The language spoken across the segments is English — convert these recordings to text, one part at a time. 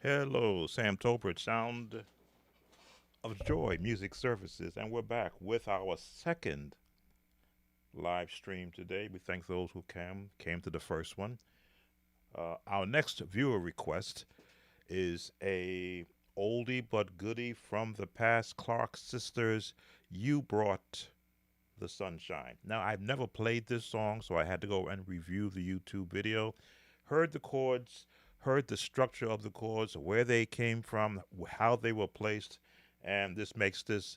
Hello, Sam Tolbert, Sound of Joy Music Services, and we're back with our second live stream today. We thank those who came to the first one. Our next viewer request is a oldie but goodie from the past. Clark Sisters, "You Brought the Sunshine." Now, I've never played this song, so I had to go and review the YouTube video. Heard the chords, heard the structure of the chords, where they came from, how they were placed, and this makes this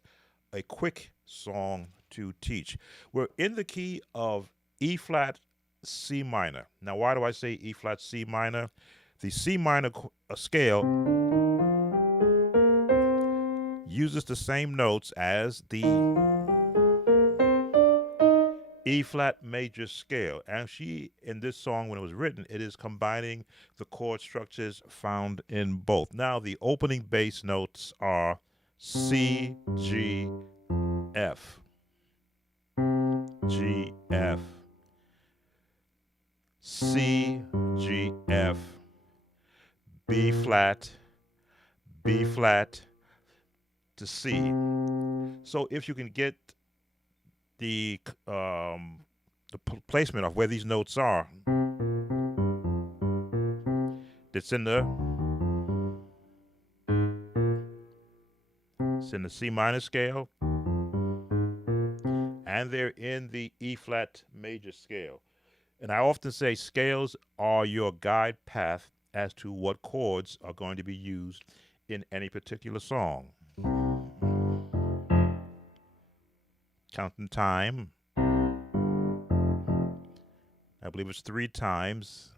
a quick song to teach. We're in the key of E flat C minor. Now, why do I say E flat C minor? The C minor scale uses the same notes as the E flat major scale. And in this song, when it was written, it is combining the chord structures found in both. Now, the opening bass notes are C, G, F, G, F, C, G, F, B flat, B flat to C. So if you can get the placement of where these notes are, it's in the C minor scale, and they're in the E flat major scale. And I often say scales are your guide path as to what chords are going to be used in any particular song. Counting time. I believe it's 3 times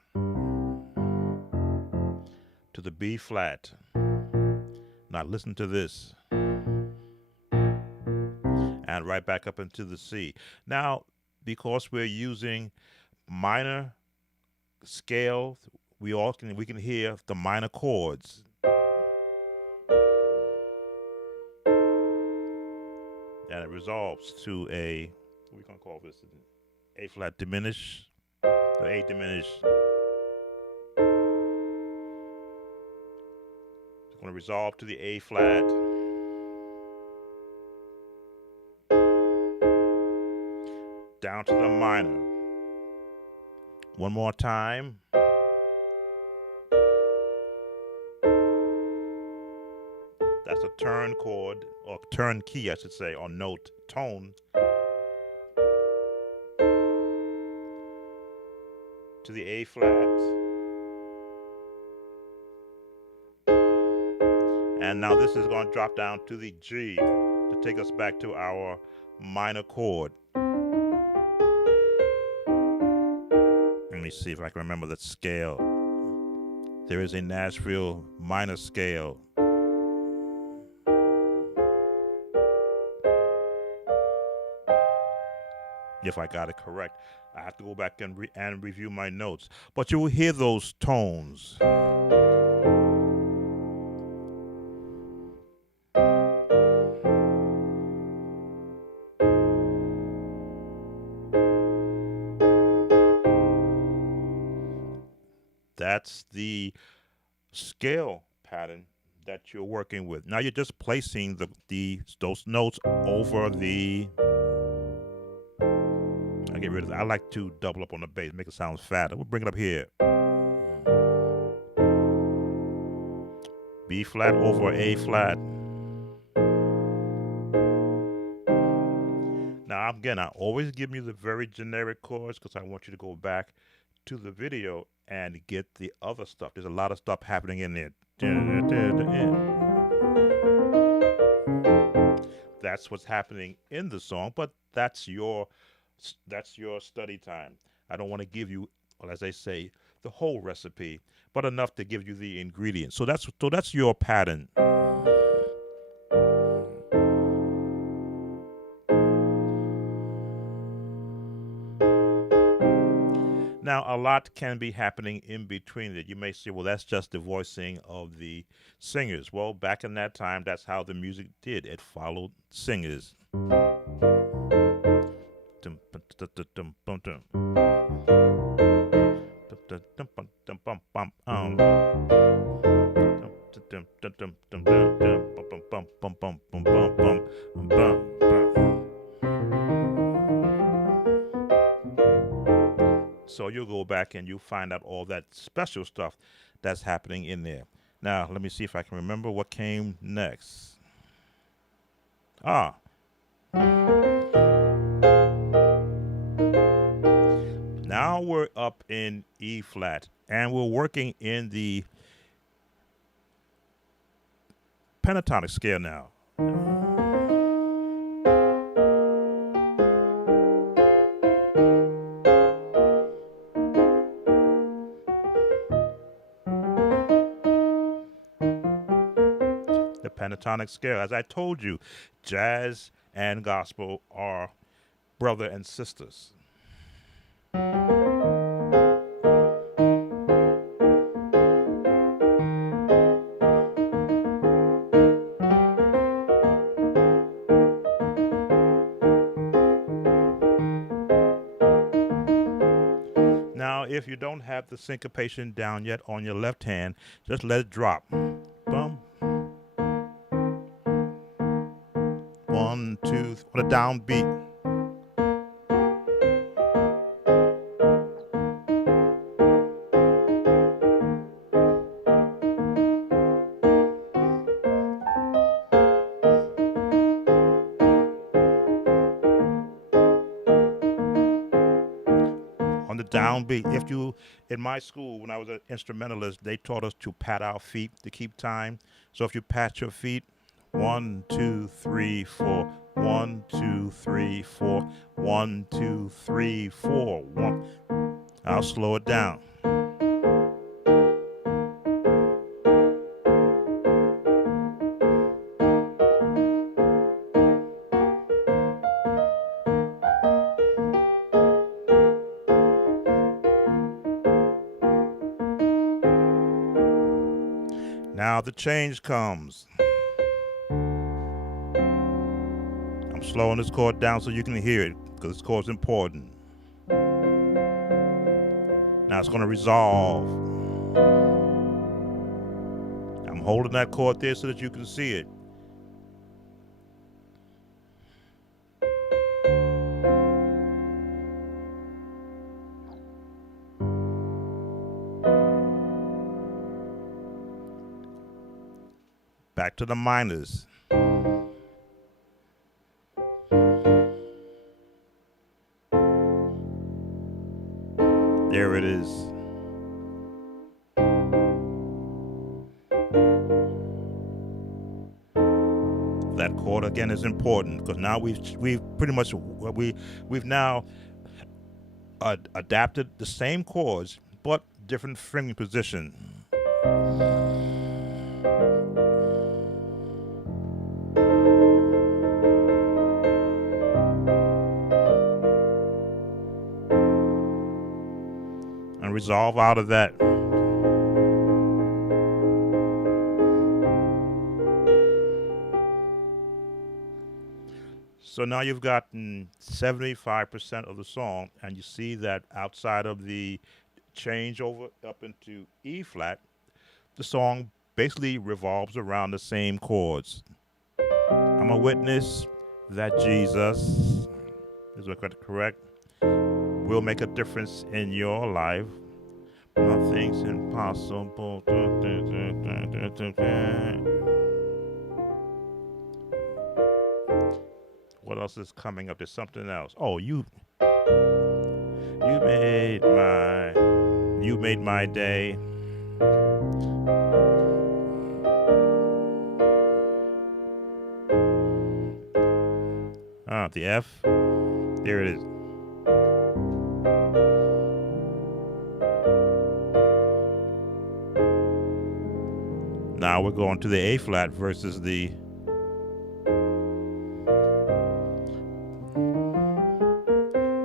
to the B flat. Now listen to this. And right back up into the C. Now, because we're using minor scale, we can hear the minor chords. And it resolves to a, what are we gonna call this? A flat diminish, or A diminish. It's gonna resolve to the A flat. Down to the minor. One more time. That's a turn chord, or turn key, I should say, or note, tone. To the A flat. And now this is going to drop down to the G to take us back to our minor chord. Let me see if I can remember that scale. There is a Nashville minor scale. If I got it correct, I have to go back and review my notes. But you will hear those tones. That's the scale pattern that you're working with. Now you're just placing those notes over the. I get rid of that. I like to double up on the bass, make it sound fatter. We'll bring it up here. B flat over A flat. Now again, I always give you the very generic chords because I want you to go back to the video and get the other stuff. There's a lot of stuff happening in there. That's what's happening in the song, but that's your study time. I don't want to give you, well, as they say, the whole recipe, but enough to give you the ingredients. So that's your pattern. Now, a lot can be happening in between that. You may say, well, that's just the voicing of the singers. Well, back in that time, that's how the music did. It followed singers. So you'll go back and you'll find out all that special stuff that's happening in there. Now, let me see if I can remember what came next. Ah, now we're up in E flat and we're working in the pentatonic scale now. The pentatonic scale. As I told you, jazz and gospel are brother and sisters. Now, if you don't have the syncopation down yet on your left hand, just let it drop. Bum. 1, 2, on a downbeat. On the downbeat. If you, in my school, when I was an instrumentalist, they taught us to pat our feet to keep time. So if you pat your feet, 1, 2, 3, 4, 1, 2, 3, 4, 1, 2, 3, 4, 1. I'll slow it down. Now the change comes. I'm slowing this chord down so you can hear it because this chord's important. Now it's going to resolve. I'm holding that chord there so that you can see it. Back to the minors. There it is. That chord again is important because now we've pretty much we've now adapted the same chords but different string position. And resolve out of that. So now you've gotten 75% of the song, and you see that outside of the changeover up into E flat, the song basically revolves around the same chords. I'm a witness that Jesus, is that correct? Will make a difference in your life. Nothing's impossible. What else is coming up? There's something else. Oh, you made my day. The F. There it is. Now we're going to the A flat versus the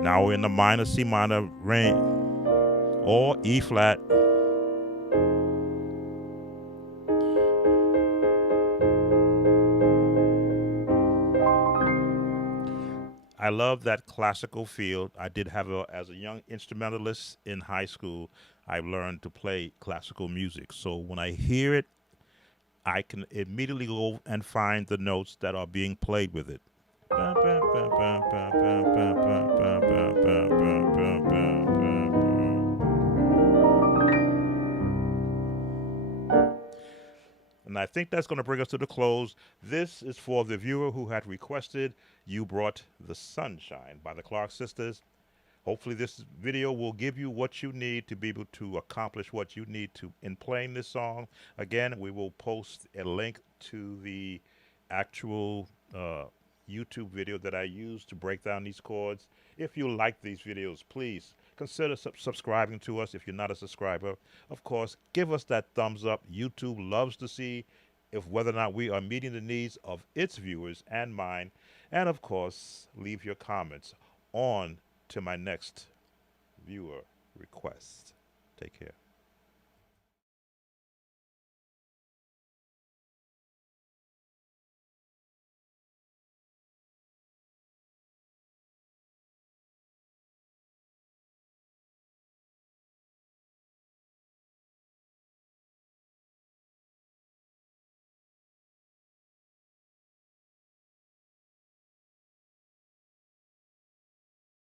now we're in the minor, C minor range, or E flat. I love that classical feel. I did have as a young instrumentalist in high school, I learned to play classical music. So when I hear it, I can immediately go and find the notes that are being played with it. And I think that's going to bring us to the close. This is for the viewer who had requested You Brought the Sunshine by the Clark Sisters. Hopefully, this video will give you what you need to be able to accomplish what you need to in playing this song. Again, we will post a link to the actual YouTube video that I use to break down these chords. If you like these videos, please consider subscribing to us if you're not a subscriber. Of course, give us that thumbs up. YouTube loves to see if whether or not we are meeting the needs of its viewers and mine. And of course, leave your comments on to my next viewer request. Take care.